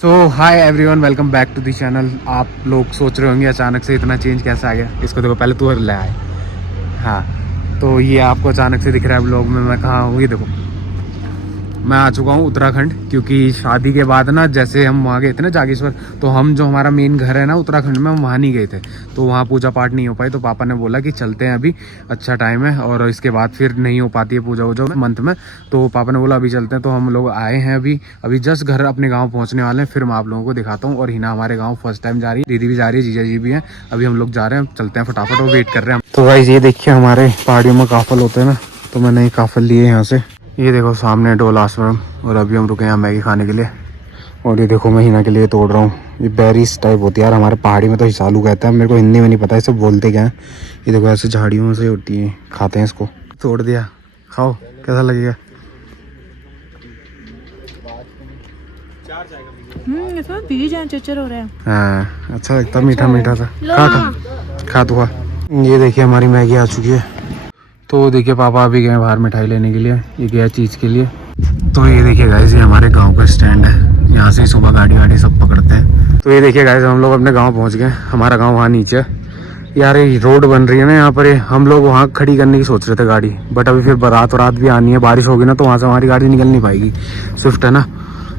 So hi everyone, welcome back to the channel. आप लोग सोच रहे होंगे अचानक से इतना चेंज कैसे आ गया। इसको देखो, पहले तू ले आए। हाँ, तो ये आपको अचानक से दिख रहा है ब्लॉग में मैं कहाँ हूँ। ये देखो, मैं आ चुका हूँ उत्तराखंड, क्योंकि शादी के बाद ना, जैसे हम वहाँ गए थे ना जागेश्वर, तो हम जो हमारा मेन घर है ना उत्तराखंड में, हम वहाँ नहीं गए थे, तो वहाँ पूजा पाठ नहीं हो पाई। तो पापा ने बोला कि चलते हैं, अभी अच्छा टाइम है और इसके बाद फिर नहीं हो पाती है पूजा वूजा मंथ में। तो पापा ने बोला अभी चलते हैं, तो हम लोग आए हैं। अभी जस्ट घर अपने गाँव पहुँचने वाले हैं, फिर मैं आप लोगों को दिखाता हूँ। और हिना हमारे गाँव फर्स्ट टाइम जा रही है, दीदी भी जा रही है, जीजा जी भी हैं। अभी हम लोग जा रहे हैं, चलते हैं फटाफट और वेट कर रहे हैं। तो गाइस ये देखिए, हमारे पहाड़ियों में काफल होते हैं ना, तो मैंने ये काफल लिए यहाँ से। ये देखो सामने डोला आश्रम, और अभी हम रुके हैं मैगी खाने के लिए। और ये देखो मैं हिना के लिए तोड़ रहा हूँ। ये बेरीज टाइप होती है यार, हमारे पहाड़ी में तो हिसालू कहते हैं, मेरे को हिंदी में नहीं पता इसे बोलते क्या है। ये देखो ऐसे झाड़ियों से होती है, खाते हैं इसको। तोड़ दिया, खाओ, कैसा लगेगा? इसमें बीज हैं, चचर हो रहा है। हाँ अच्छा लगता, मीठा मीठा सा। खा तू खा। ये देखिए हमारी मैगी आ चुकी है। तो देखिए पापा अभी गए बाहर मिठाई लेने के लिए, ये गया चीज़ के लिए। तो ये देखिए गाइस, ये हमारे गांव का स्टैंड है, यहाँ से सुबह गाड़ी सब पकड़ते हैं। तो ये देखिए गाइस, हम लोग अपने गांव पहुँच गए। हमारा गांव वहाँ नीचे यार, ये रोड बन रही है ना यहाँ पर। हम लोग वहाँ खड़ी करने की सोच रहे थे गाड़ी, बट अभी फिर बारात भी आनी है, बारिश होगी ना तो वहाँ से हमारी गाड़ी निकल नहीं पाएगी, स्विफ्ट है ना।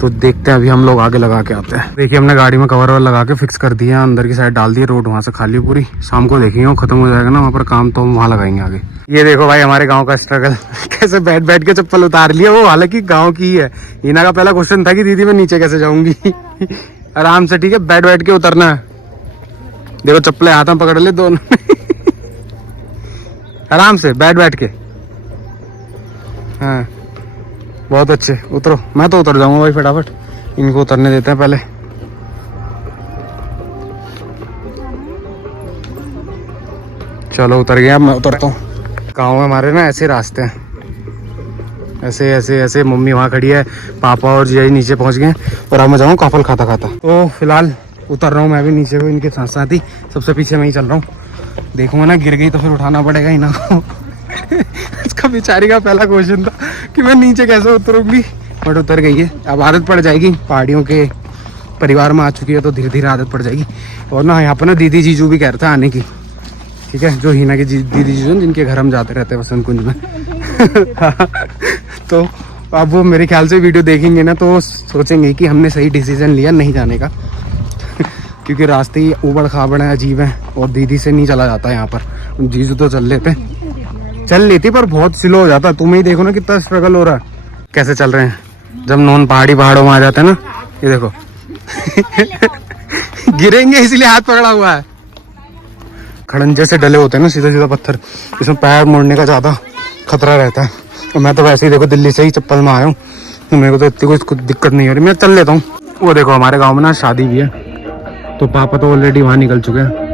तो देखते हैं, अभी हम लोग आगे लगा के आते हैं। देखिए हमने गाड़ी में कवर ववर लगा के फिक्स कर दिए हैं, अंदर की साइड डाल दिए, रोड वहाँ से खाली है पूरी। शाम को देखेंगे वो खत्म हो जाएगा ना वहाँ पर काम, तो हम वहाँ लगाएंगे आगे। ये देखो भाई हमारे गांव का स्ट्रगल कैसे बैठ बैठ के चप्पल उतार लिया, वो हालांकि गांव की ही है। हिना का पहला क्वेश्चन था कि दीदी मैं नीचे कैसे जाऊंगी आराम से, ठीक है, बैठ बैठ के उतरना है। देखो चप्पलें हाथ में पकड़ ले दोनों आराम से बैठ बैठ के। हाँ बहुत अच्छे, उतरो। मैं तो उतर जाऊंगा भाई फटाफट, इनको उतरने देते हैं पहले। चलो उतर गया, मैं उतरता हूँ। गाँव में हमारे ना ऐसे रास्ते हैं, ऐसे ऐसे ऐसे। मम्मी वहाँ खड़ी है, पापा और जिया नीचे पहुँच गए, और अब मैं जाऊँ काफल खाता खाता। तो फिलहाल उतर रहा हूँ मैं भी नीचे को, इनके साथ साथ ही सबसे पीछे मैं ही चल रहा हूँ। देखूंगा ना गिर गई तो फिर उठाना पड़ेगा इन्हें को इसका बेचारी का पहला क्वेश्चन था कि मैं नीचे कैसे उतरूंगी, बट उतर गई है। अब आदत पड़ जाएगी, पहाड़ियों के परिवार में आ चुकी है तो धीरे धीरे आदत पड़ जाएगी। और ना यहाँ पर ना दीदी जीजू भी कह रहे थे आने की, ठीक है, जो हिना के दीदी जीजू जिनके घर हम जाते रहते हैं वसंत कुंज में तो अब वो मेरे ख्याल से वीडियो देखेंगे ना तो सोचेंगे कि हमने सही डिसीजन लिया नहीं जाने का क्योंकि रास्ते ही ऊबड़ खाबड़ है, अजीब है, और दीदी से नहीं चला जाता यहाँ पर। जीजू तो चल लेती पर बहुत स्लो हो जाता। तुम्हें ही देखो ना कितना स्ट्रगल हो रहा है, कैसे चल रहे हैं जब नॉन पहाड़ों में आ जाते हैं ना। ये देखो गिरेंगे इसलिए हाथ पकड़ा हुआ है। खड़ंजे से डले होते हैं ना सीधा सीधा पत्थर, इसमें पैर मुड़ने का ज्यादा खतरा रहता है। और मैं तो वैसे ही देखो दिल्ली से ही चप्पल में आया हूँ, तो मेरे को तो इतनी कुछ दिक्कत नहीं हो रही, मैं चल लेता हूँ। वो देखो हमारे गाँव में ना शादी भी है, तो पापा तो ऑलरेडी वहाँ निकल चुके हैं।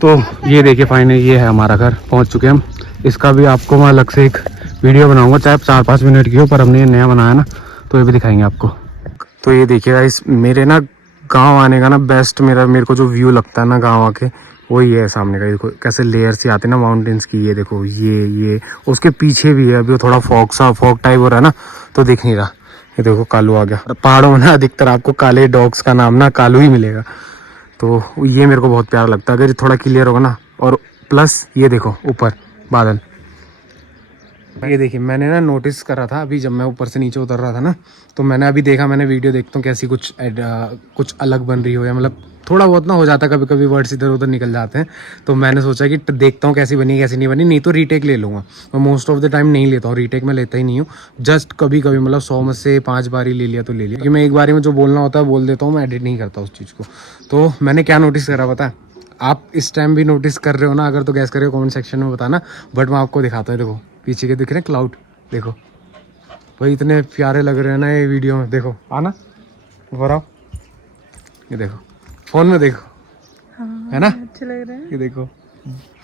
तो ये देखिए फाइनली ये है हमारा घर, पहुँच चुके हैं हम। इसका भी आपको मैं अलग से एक वीडियो बनाऊंगा, चाहे 4-5 मिनट की हो, पर हमने ये नया बनाया ना तो ये भी दिखाएंगे आपको। तो ये देखिएगा, इस मेरे ना गांव आने का ना बेस्ट मेरे को जो व्यू लगता है ना गांव आके, वो ये है सामने का। देखो कैसे लेयर से आते हैं ना माउंटेन्स की। ये देखो ये उसके पीछे भी है, अभी वो थोड़ा फॉग टाइप हो रहा है ना तो दिख नहीं रहा। ये देखो कालू आ गया। पहाड़ों में ना अधिकतर आपको काले डॉग्स का नाम ना कालू ही मिलेगा, तो ये मेरे को बहुत प्यारा लगता है अगर ये थोड़ा क्लियर होगा ना। और प्लस ये देखो ऊपर बादल, ये देखिए मैंने ना नोटिस करा था अभी जब मैं ऊपर से नीचे उतर रहा था ना, तो मैंने अभी देखा, मैंने वीडियो देखता हूँ कैसी कुछ अलग बन रही हो, या मतलब थोड़ा बहुत ना हो जाता है, कभी कभी वर्ड्स इधर उधर निकल जाते हैं। तो मैंने सोचा कि देखता हूँ कैसी बनी कैसी नहीं बनी, नहीं तो रीटेक ले लूँगा। मैं मोस्ट ऑफ द टाइम नहीं लेता हूँ रीटेक, मैं लेता ही नहीं हूँ। जस्ट कभी कभी मतलब 100 में से 5 बार ही ले लिया तो ले लिया, क्योंकि मैं एक बारी में जो बोलना होता है बोल देता हूँ, मैं एडिट नहीं करता उस चीज़ को। तो मैंने क्या नोटिस करा पता है, आप इस टाइम भी नोटिस कर रहे हो ना, अगर तो गैस करिए कमेंट सेक्शन में बताना, बट मैं आपको दिखाता हूँ। देखो पीछे के दिख रहे हैं क्लाउड, देखो भाई इतने प्यारे लग रहे हैं ना ये वीडियो में। देखो आना बराबर, ये देखो फोन में देखो, है ना अच्छे लग रहे हैं। ये देखो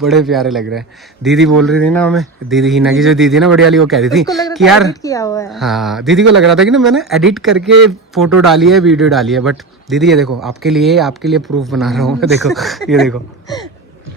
बड़े प्यारे लग रहे हैं। दीदी बोल रही थी ना हमें, दीदी हिना की जो दीदी ना बड़ी वाली, वो कह रही थी कि यार किया हुआ है। हाँ, दीदी को लग रहा था कि ना मैंने एडिट करके फोटो डाली है, वीडियो डाली है, बट दीदी ये देखो आपके लिए प्रूफ बना रहा हूँ मैं। देखो ये देखो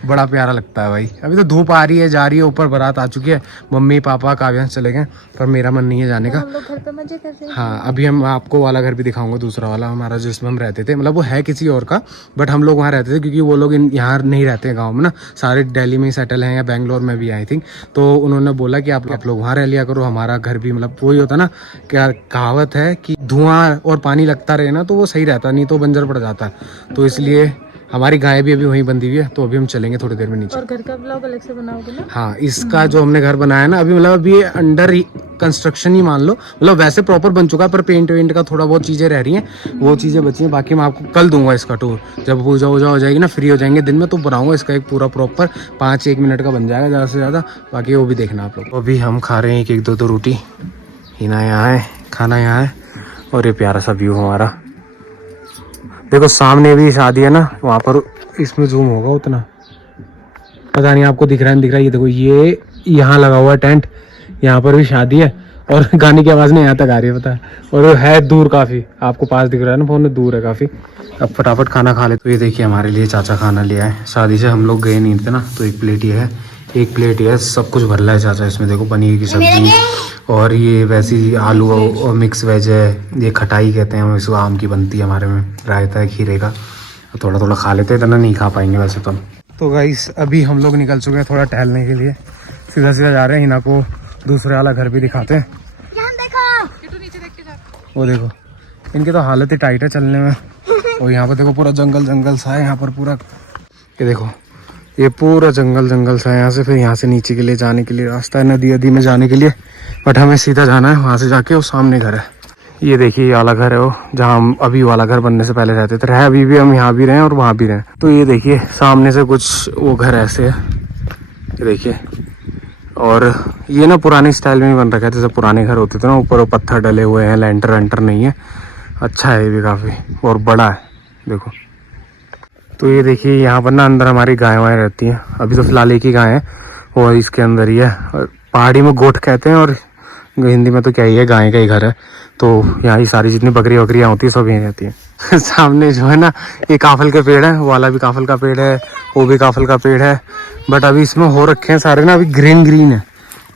बड़ा प्यारा लगता है भाई। अभी तो धूप आ रही है, जा रही है, ऊपर बारात आ चुकी है, मम्मी पापा काव्यांश चले गए, पर मेरा मन नहीं है जाने का। हम लोग घर पे मजे करते हैं। हाँ, अभी हम आपको वाला घर भी दिखाऊंगा, दूसरा वाला हमारा जिसमें हम रहते थे, मतलब वो है किसी और का, बट हम लोग वहाँ रहते थे क्योंकि वो लोग यहाँ नहीं रहते हैं गाँव में ना, सारे दिल्ली में ही सेटल हैं या बैंगलोर में भी आई थिंक। तो उन्होंने बोला कि आप लोग वहाँ रह लिया करो, हमारा घर भी मतलब वही होता ना, क्या कहावत है कि धुआं और पानी लगता रहे ना तो वो सही रहता, नहीं तो बंजर पड़ जाता है। तो इसलिए हमारी गाय भी अभी वहीं बंधी हुई है, तो अभी हम चलेंगे थोड़ी देर में नीचे। और घर का ब्लॉग अलग से बनाओगे ना? हाँ, इसका जो हमने घर बनाया ना अभी, मतलब अभी अंडर कंस्ट्रक्शन ही मान लो, मतलब वैसे प्रॉपर बन चुका है, पर पेंट वेंट का थोड़ा बहुत चीज़ें रह रही हैं, वो चीज़ें बची हैं। बाकी मैं आपको कल दूंगा इसका टूर, जब पूजा वूजा हो जाएगी ना, फ्री हो जाएंगे दिन में, तो बनाऊंगा इसका एक पूरा प्रॉपर 5-1 मिनट का बन जाएगा ज़्यादा से ज़्यादा। बाकी वो भी देखना आप लोग। अभी हम खा रहे हैं एक दो रोटी, हिना यहाँ है, खाना यहाँ है, और ये प्यारा सा व्यू हमारा। देखो सामने भी शादी है ना, वहाँ पर इसमें जूम होगा उतना, पता नहीं आपको दिख रहा है नहीं दिख रहा है। ये देखो, ये यहाँ लगा हुआ है टेंट, यहाँ पर भी शादी है, और गाने की आवाज़ नहीं यहाँ तक आ रही है, पता है। और वो है दूर काफ़ी, आपको पास दिख रहा है ना फोन में, दूर है काफ़ी। अब फटाफट खाना खा ले। तो ये देखिए हमारे लिए चाचा खाना लिया है, शादी से हम लोग गए नहीं थे ना, तो एक प्लेट ये है, एक प्लेट ये है, सब कुछ भर ला है चाचा इसमें। देखो पनीर की सब्जी, और ये वैसी आलू और मिक्स वेज है, ये खटाई कहते हैं हम इसको, आम की बनती है हमारे में, रायता है खीरे का, थोड़ा थोड़ा खा लेते हैं, इतना नहीं खा पाएंगे वैसे तो। तो गाइस अभी हम लोग निकल चुके हैं थोड़ा टहलने के लिए, सीधा सीधा जा रहे हैं, हिना को दूसरे वाला घर भी दिखाते हैं। वो देखो, इनकी तो हालत ही टाइट है चलने में। और यहाँ पर देखो पूरा जंगल जंगल सा है यहाँ पर पूरा, ये देखो ये पूरा जंगल जंगल सा है यहाँ से। फिर यहाँ से नीचे के लिए जाने के लिए रास्ता है, नदी नदी में जाने के लिए, बट हमें सीधा जाना है, वहाँ से जाके वो सामने घर है। ये देखिए ये वाला घर है वो, जहाँ हम अभी वाला घर बनने से पहले रहते थे। रहे अभी भी हम यहाँ भी रहे और वहाँ भी रहे। तो ये देखिए सामने से कुछ वो घर ऐसे है, ये देखिए। और ये ना पुराने स्टाइल में ही बन रखा है, जैसे पुराने घर होते थे ना, ऊपर वो पत्थर डले हुए हैं, लेंटर वेंटर नहीं है। अच्छा है ये भी काफ़ी, और बड़ा है देखो। तो ये देखिए यहाँ पर ना अंदर हमारी गाय वाय रहती हैं, अभी तो फिलहाल एक ही गाय है, और इसके अंदर ही है। और पहाड़ी में गोठ कहते हैं, और हिंदी में तो क्या ही है, गाय का ही घर है। तो यहाँ ही सारी जितनी बकरी वकरियाँ होती है सब यहीं रहती हैं। सामने जो है ना ये काफल के पेड़ है, वो वाला भी काफल का पेड़ है, वो भी काफल का पेड़ है, बट अभी इसमें हो रखे हैं सारे ना, अभी ग्रीन ग्रीन है।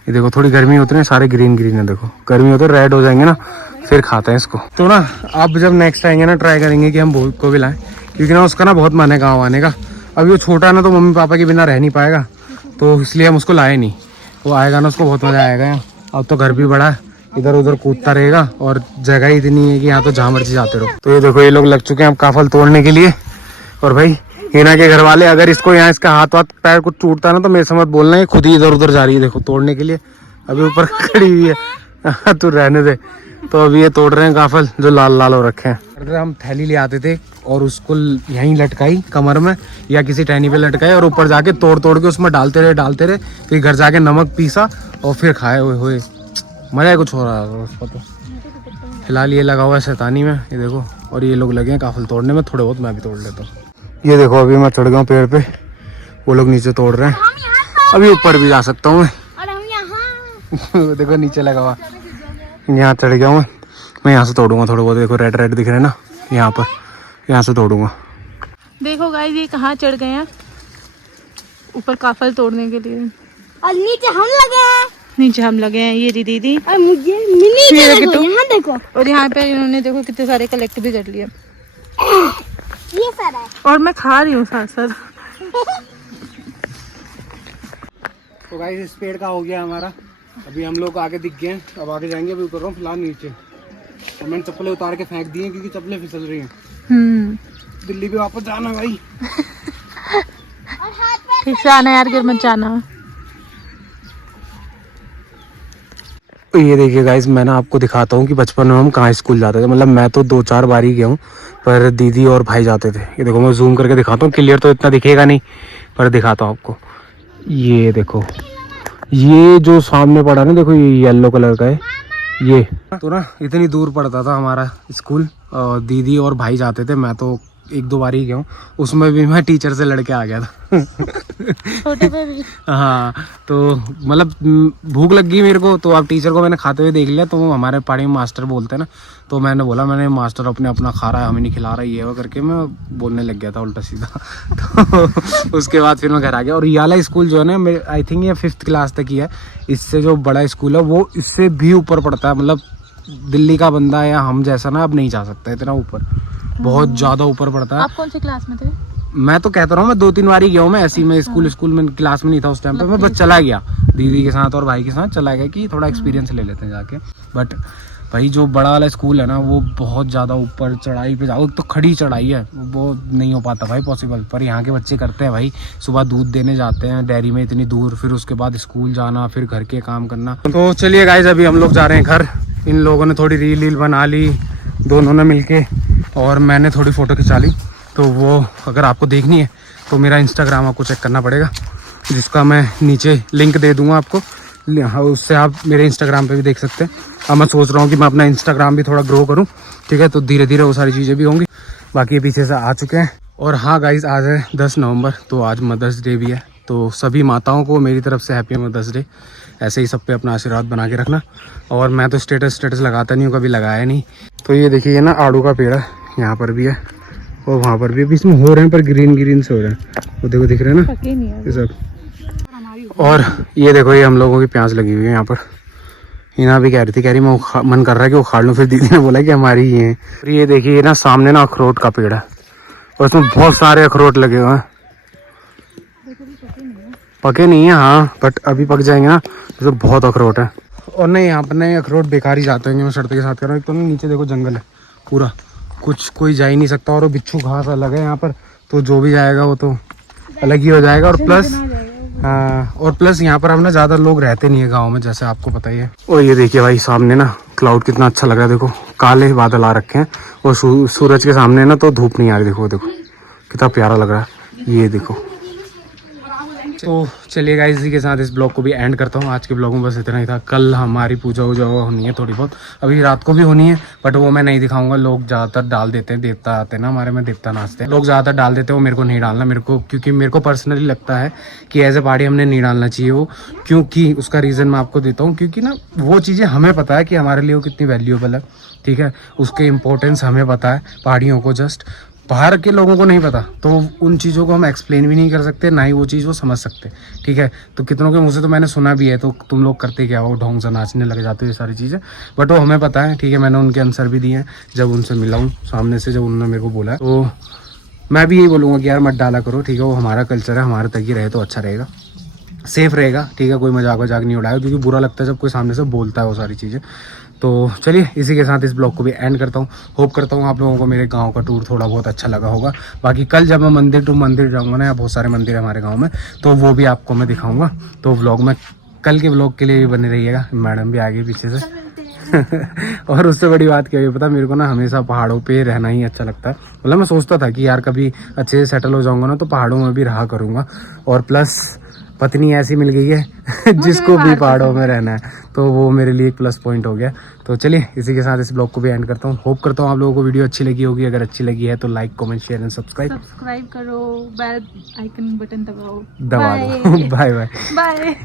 ये देखो थोड़ी गर्मी होती है ना, सारे ग्रीन ग्रीन है। देखो गर्मी होती है रेड हो जाएंगे ना, फिर खाते हैं इसको। तो ना आप जब नेक्स्ट आएंगे ना, ट्राई करेंगे कि हम भूत को भी लाएं, क्योंकि ना उसका ना बहुत मन है गाँव आने का। अभी वो छोटा है ना, तो मम्मी पापा के बिना रह नहीं पाएगा, तो इसलिए हम उसको लाए नहीं। वो आएगा ना, उसको बहुत मज़ा आएगा यहाँ। अब तो घर भी बड़ा है, इधर उधर कूदता रहेगा, और जगह ही इतनी है कि यहाँ तो जहाँ मर्जी जाते रहो। तो ये देखो ये लोग लग चुके हैं अब काफल तोड़ने के लिए। और भाई हिना के घर वाले, अगर इसको यहाँ इसका हाथ वाथ पैर कुछ टूटता है ना, तो मेरे से मत बोलना, है खुद ही इधर उधर जा रही है देखो तोड़ने के लिए। अभी ऊपर खड़ी हुई है, तू रहने दे। तो अभी ये तोड़ रहे हैं काफल जो लाल लाल हो रखे हैं। हम थैली ले आते थे और उसको यहीं लटकाई कमर में या किसी टहनी पे लटकाई, और ऊपर जाके तोड़ तोड़ के उसमें डालते रहे। फिर घर जाके नमक पीसा और फिर खाए हुए मजा कुछ हो रहा है उसको। तो फिलहाल ये लगा हुआ है शैतानी में, ये देखो। और ये लोग लगे हैं काफल तोड़ने में, थोड़े बहुत मैं भी तोड़ लेता हूँ। ये देखो अभी मैं चढ़ गया हूँ पेड़ पे, वो लोग नीचे तोड़ रहे हैं। अभी ऊपर भी जा सकता हूँ मैं। देखो नीचे लगा हुआ, यहाँ चढ़ गया हूँ मैं यहाँ से तोड़ूंगा थोड़ा बहुत। देखो रेड रेड दिख रहे हैं ना यहाँ पर, यहाँ से तोड़ूंगा। देखो गाइस ये कहाँ चढ़ गए हैं, ऊपर काफल तोड़ने के लिए। और नीचे हम लगे हैं ये दीदी और मुझे मिनी यहाँ देखो। और यहाँ पे इन्होंने देखो कितने सारे कलेक्ट भी कर लिए, ये सारा है। और मैं खा रही हूँ साथ साथ। तो गाइस इस पेड़ का हो गया हमारा, अभी हम लोग आगे दिख गए हैं, अब आगे जाएंगे। अभी उतर रहा हूँ फिलहाल नीचे, और मैंने चप्पलें उतार के फेंक दी हैं क्योंकि चप्पलें फिसल रही हैं। दिल्ली भी वापस जाना भाई, ठीक से आना यार, गिर मत जाना। तो ये देखिए गाइस, मैं ना आपको दिखाता हूँ कि बचपन में हम कहाँ स्कूल जाते थे। मतलब मैं तो 2-4 बार ही गया हूँ, पर दीदी और भाई जाते थे। ये देखो मैं जूम करके दिखाता हूँ, क्लियर तो इतना दिखेगा नहीं, पर दिखाता हूँ आपको। ये देखो ये जो सामने पड़ा ना, देखो ये येलो कलर का है ये। तो ना इतनी दूर पड़ता था हमारा स्कूल, और दीदी और भाई जाते थे, मैं तो एक दो बार ही गया हूँ, उसमें भी मैं टीचर से लड़के आ गया था। छोटे पे भी। हाँ, तो मतलब भूख लग गई मेरे को, तो अब टीचर को मैंने खाते हुए देख लिया, तो वो हमारे पहाड़ी में मास्टर बोलते हैं ना, तो मैंने बोला मैंने मास्टर अपना खा रहा है, हमें नहीं खिला रहा है, ये वो करके मैं बोलने लग गया था उल्टा सीधा। तो उसके बाद फिर मैं घर आ गया। और ये वाला स्कूल जो है ना, मेरे आई थिंक ये 5th क्लास तक ही है। इससे जो बड़ा स्कूल है वो इससे भी ऊपर पड़ता है, मतलब दिल्ली का बंदा या हम जैसा ना अब नहीं जा सकता इतना ऊपर, बहुत ज़्यादा ऊपर पड़ता है। आप कौन सी क्लास में थे? मैं तो कहता रहा हूँ, मैं 2-3 बार ही गया हूँ। मैं ऐसे ही मैं स्कूल में क्लास में नहीं था उस टाइम पे, मैं बस चला गया दीदी के साथ और भाई के साथ चला गया कि थोड़ा एक्सपीरियंस ले लेते हैं जाके। बट भाई जो बड़ा वाला स्कूल है ना, वो बहुत ज़्यादा ऊपर चढ़ाई पे जाओ तो खड़ी चढ़ाई है, वो नहीं हो पाता भाई पॉसिबल। पर यहाँ के बच्चे करते हैं भाई, सुबह दूध देने जाते हैं डेयरी में इतनी दूर, फिर उसके बाद स्कूल जाना, फिर घर के काम करना। तो चलिए गाइस, अभी हम लोग जा रहे हैं घर। इन लोगों ने थोड़ी रील बना ली दोनों ने मिलके, और मैंने थोड़ी फ़ोटो खिंचा ली। तो वो अगर आपको देखनी है तो मेरा इंस्टाग्राम आपको चेक करना पड़ेगा, जिसका मैं नीचे लिंक दे दूंगा आपको, उससे आप मेरे इंस्टाग्राम पे भी देख सकते हैं। अब मैं सोच रहा हूँ कि मैं अपना इंस्टाग्राम भी थोड़ा ग्रो करूँ, ठीक है, तो धीरे धीरे वो सारी चीज़ें भी होंगी। बाकी पीछे से आ चुके हैं। और हाँ गाइज, आज है 10 नवंबर, तो आज मदर्स डे भी है, तो सभी माताओं को मेरी तरफ से हैप्पी मदर्स डे। ऐसे ही सब पे अपना आशीर्वाद बना के रखना। और मैं तो स्टेटस लगाता नहीं हूँ, कभी लगाया नहीं। तो ये देखिए ना, आड़ू का पेड़ है, यहाँ पर भी है और वहाँ पर भी इसमें हो रहे हैं, पर ग्रीन से हो रहे हैं, वो देखो दिख रहे हैं ना ये सब। और ये देखो, ये हम लोगों की प्याज लगी हुई है यहाँ पर। हिना भी कह रही मैं मन कर रहा है कि उखाड़ लूँ, फिर दीदी ने बोला कि हमारी ही है। और ये देखिए ना, सामने ना अखरोट का पेड़ है और उसमें बहुत सारे अखरोट लगे हुए हैं। पके नहीं है हाँ, बट अभी पक जाएंगे ना, तो बहुत अखरोट है। और नहीं, यहाँ पर नहीं अखरोट बेकार ही जाते हैं, मैं शर्त के साथ कर रहा हूँ। एक तो नीचे देखो जंगल है पूरा, कुछ कोई जा ही नहीं सकता, और वो बिच्छू घास अलग है यहाँ पर, तो जो भी जाएगा वो तो अलग ही हो जाएगा। और प्लस हाँ, और प्लस यहाँ पर अब ना ज़्यादा लोग रहते नहीं है गाँव में, जैसे आपको पता ही है। और ये देखिए भाई, सामने ना क्लाउड कितना अच्छा लग रहा है, देखो काले बादल आ रखे हैं, और सूरज के सामने ना तो धूप नहीं आ रही, देखो देखो कितना प्यारा लग रहा है, ये देखो। तो चलिए गाइस, इसी के साथ इस ब्लॉग को भी एंड करता हूँ। आज के ब्लॉग में बस इतना ही था। कल हमारी पूजा वूजा होनी है थोड़ी बहुत, अभी रात को भी होनी है, बट वो मैं नहीं दिखाऊंगा। लोग ज़्यादातर डाल देते हैं, देवता आते हैं ना हमारे में, देवता नाचते हैं, लोग ज़्यादातर डाल देते हैं, वो मेरे को नहीं डालना। मेरे को क्योंकि मेरे को पर्सनली लगता है कि एज ए पार्टी हमने नहीं डालना चाहिए वो, क्योंकि उसका रीज़न मैं आपको देता हूँ। क्योंकि ना वो चीज़ें हमें पता है कि हमारे लिए वो कितनी वैल्यूएबल है, ठीक है, उसके इम्पोर्टेंस हमें पता है, पहाड़ियों को जस्ट बाहर के लोगों को नहीं पता, तो उन चीज़ों को हम एक्सप्लेन भी नहीं कर सकते, ना ही वो चीज़ वो समझ सकते, ठीक है। तो कितनों के मुँह से तो मैंने सुना भी है, तो तुम लोग करते क्या हो, ढोंग से नाचने लग जाते हो, ये सारी चीज़ें, बट वो हमें पता है, ठीक है। मैंने उनके आंसर भी दिए हैं जब उनसे मिला हूँ सामने से, जब उन्होंने मेरे को बोला, तो मैं भी यही बोलूँगा कि यार मत डाला करो, ठीक है। वो हमारा कल्चर है, हमारे तक ही रहे तो अच्छा रहेगा, सेफ रहेगा, ठीक है। कोई मजाक वजाक नहीं उड़ाएगा, क्योंकि बुरा लगता है जब कोई सामने से बोलता है वो सारी चीज़ें। तो चलिए, इसी के साथ इस ब्लॉग को भी एंड करता हूँ। होप करता हूँ आप लोगों को मेरे गांव का टूर थोड़ा बहुत अच्छा लगा होगा। बाकी कल जब मैं मंदिर टू मंदिर जाऊँगा ना, या बहुत सारे मंदिर है हमारे गाँव में, तो वो भी आपको मैं दिखाऊँगा। तो व्लॉग में कल के व्लॉग के लिए भी बने रहिएगा। मैडम भी आ गई पीछे से। और उससे बड़ी बात क्या है पता, मेरे को ना हमेशा पहाड़ों पे रहना ही अच्छा लगता है। मतलब मैं सोचता था कि यार कभी अच्छे से सेटल हो जाऊँगा ना, तो पहाड़ों में भी रहा करूँगा। और प्लस पत्नी ऐसी मिल गई है जिसको भी पहाड़ों में रहना है, तो वो मेरे लिए एक प्लस पॉइंट हो गया। तो चलिए, इसी के साथ इस ब्लॉग को भी एंड करता हूँ। होप करता हूँ आप लोगों को वीडियो अच्छी लगी होगी। अगर अच्छी लगी है तो like, comment, share and subscribe करो, बेल आइकन बटन दबाओ, दबा दो। Bye bye. बाय।